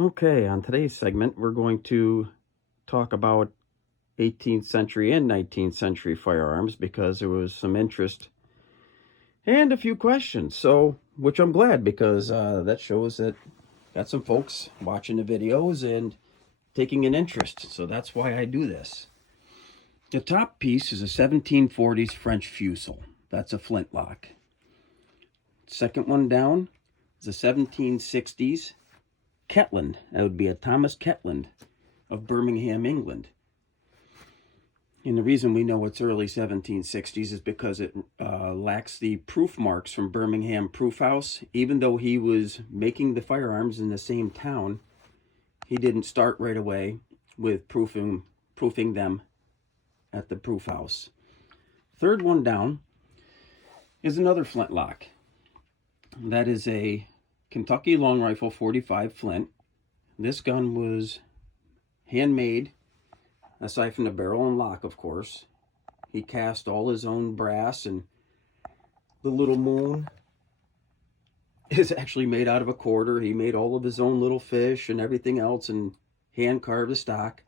Okay, on today's segment, we're going to talk about 18th century and 19th century firearms because there was some interest and a few questions. So, which I'm glad because that shows that got some folks watching the videos and taking an interest. So that's why I do this. The top piece is a 1740s French fusil. That's a flintlock. Second one down is a 1760s Ketland. That would be a Thomas Ketland of Birmingham, England. And the reason we know it's early 1760s is because it lacks the proof marks from Birmingham Proof House. Even though he was making the firearms in the same town, he didn't start right away with proofing them at the proof house. Third one down is another flintlock. That is a Kentucky long rifle 45 flint. This gun was handmade, aside from the barrel and lock, of course. He cast all his own brass, and the little moon is actually made out of a quarter. He made all of his own little fish and everything else and hand carved the stock.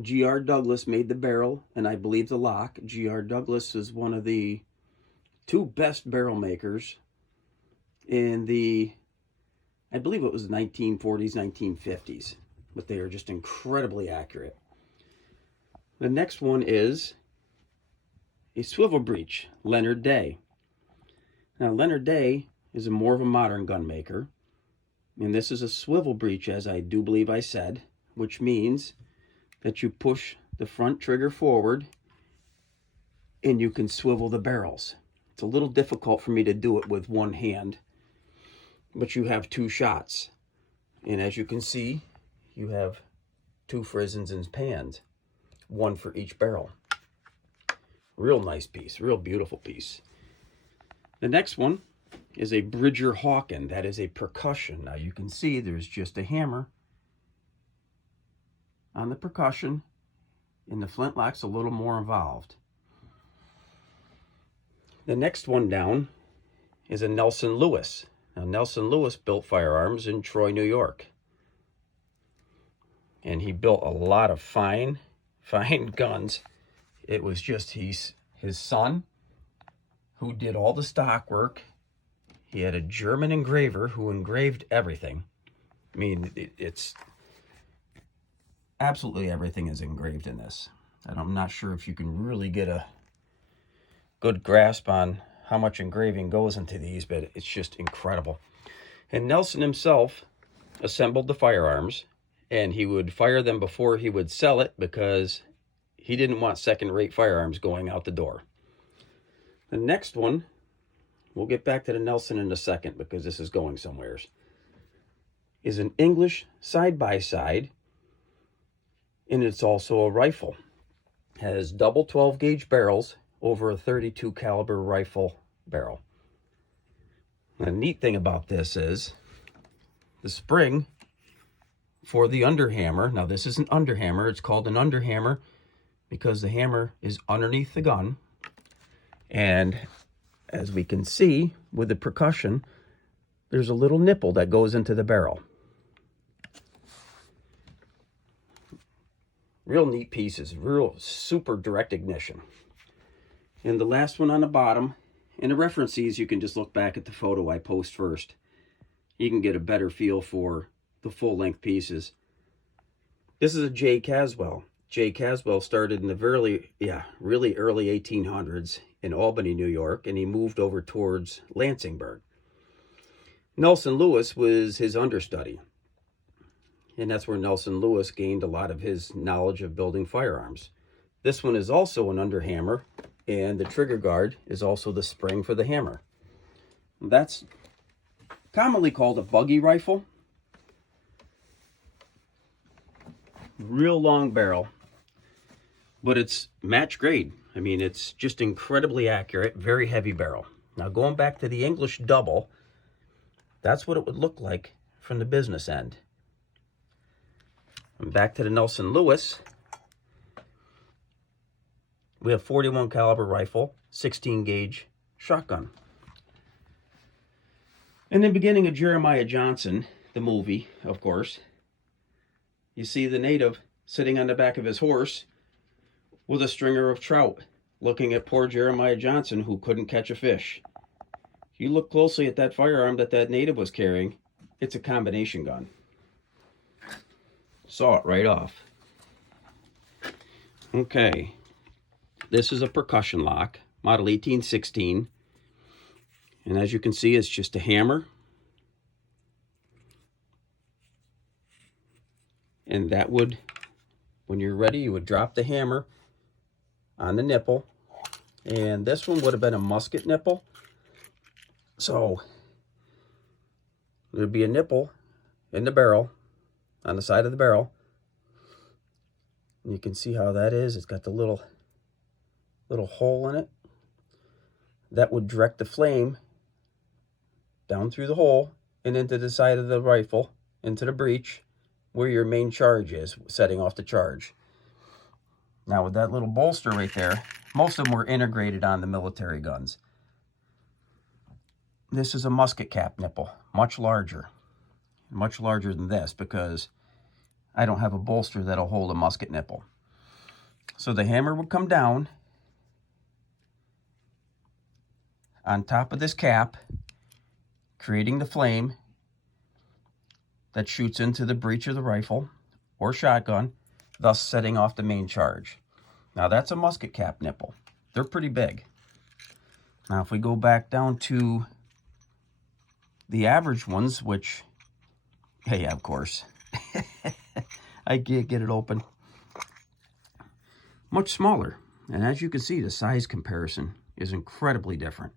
G.R. Douglas made the barrel, and I believe the lock. G.R. Douglas is one of the two best barrel makers in the, I believe it was 1940s, 1950s, but they are just incredibly accurate. The next one is a swivel breech, Leonard Day. Now, Leonard Day is more of a modern gun maker, and this is a swivel breech, as I do believe I said, which means that you push the front trigger forward and you can swivel the barrels. It's a little difficult for me to do it with one hand, but you have two shots. And as you can see, you have two frisons and pans, one for each barrel. Real nice piece, real beautiful piece. The next one is a Bridger Hawken. That is a percussion. Now you can see there's just a hammer on the percussion, and the flintlock's a little more involved. The next one down is a Nelson Lewis. Now, Nelson Lewis built firearms in Troy, New York. And he built a lot of fine guns. It was just his son who did all the stock work. He had a German engraver who engraved everything. I mean, it's absolutely everything is engraved in this. And I'm not sure if you can really get a good grasp on how much engraving goes into these, but it's just incredible. And Nelson himself assembled the firearms, and he would fire them before he would sell it because he didn't want second-rate firearms going out the door. The next one, we'll get back to the Nelson in a second because this is going somewheres, is an English side-by-side, and it's also a rifle. It has double 12-gauge barrels over a 32 caliber rifle barrel. The neat thing about this is the spring for the underhammer. Now this is an underhammer. It's called an underhammer because the hammer is underneath the gun. And as we can see with the percussion, there's a little nipple that goes into the barrel. Real neat pieces, real super direct ignition. And the last one on the bottom, and the references, you can just look back at the photo I post first. You can get a better feel for the full-length pieces. This is a J. Caswell. J. Caswell started in the really early 1800s in Albany, New York, and he moved over towards Lansingburg. Nelson Lewis was his understudy. And that's where Nelson Lewis gained a lot of his knowledge of building firearms. This one is also an underhammer, and the trigger guard is also the spring for the hammer. That's commonly called a buggy rifle. Real long barrel, but it's match grade. I mean, it's just incredibly accurate, very heavy barrel. Now, going back to the English double, that's what it would look like from the business end. And back to the Nelson Lewis, we have 41 caliber rifle, 16 gauge shotgun. In the beginning of Jeremiah Johnson, the movie, of course, you see the native sitting on the back of his horse with a stringer of trout, looking at poor Jeremiah Johnson, who couldn't catch a fish. If you look closely at that firearm that native was carrying, it's a combination gun. Saw it right off. Okay, this is a percussion lock, model 1816. And as you can see, it's just a hammer. And that would, when you're ready, you would drop the hammer on the nipple. And this one would have been a musket nipple. So there'd be a nipple in the barrel, on the side of the barrel. And you can see how that is. It's got the little hole in it. That would direct the flame down through the hole and into the side of the rifle, into the breech, where your main charge is, setting off the charge. Now with that little bolster right there, most of them were integrated on the military guns. This is a musket cap nipple, much larger than this, because I don't have a bolster that'll hold a musket nipple. So the hammer would come down on top of this cap, creating the flame that shoots into the breech of the rifle or shotgun, thus setting off the main charge. Now that's a musket cap nipple. They're pretty big. Now if we go back down to the average ones, which, hey, of course, I can't get it open. Much smaller. And as you can see, the size comparison is incredibly different.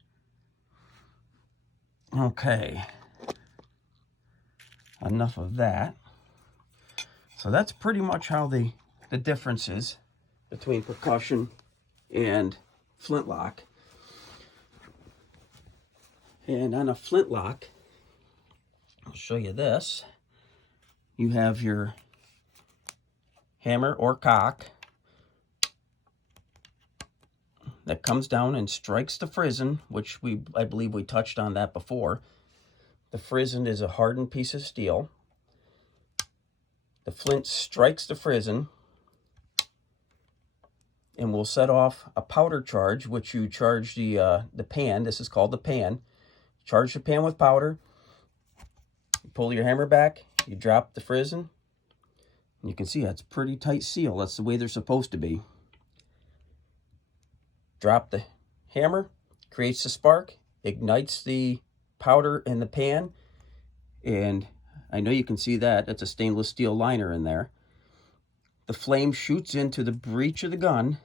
Okay. Enough of that. So that's pretty much how the difference is between percussion and flintlock. And on a flintlock, I'll show you this. You have your hammer or cock that comes down and strikes the frizzen, which I believe we touched on that before. The frizzen is a hardened piece of steel. The flint strikes the frizzen and will set off a powder charge, which you charge the pan. This is called the pan. Charge the pan with powder. You pull your hammer back. You drop the frizzen. And you can see that's a pretty tight seal. That's the way they're supposed to be. Drop the hammer, creates the spark, ignites the powder in the pan, and I know you can see that. It's a stainless steel liner in there. The flame shoots into the breech of the gun,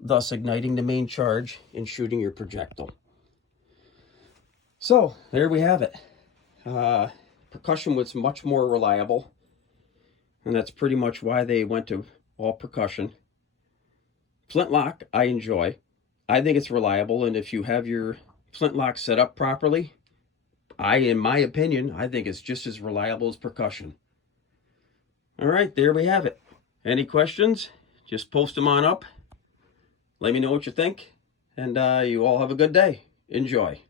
thus igniting the main charge and shooting your projectile. So, there we have it. Percussion was much more reliable, and that's pretty much why they went to all percussion. Flintlock, I enjoy. I think it's reliable, and if you have your flintlock set up properly, in my opinion, I think it's just as reliable as percussion. All right, there we have it. Any questions? Just post them on up. Let me know what you think, and you all have a good day. Enjoy.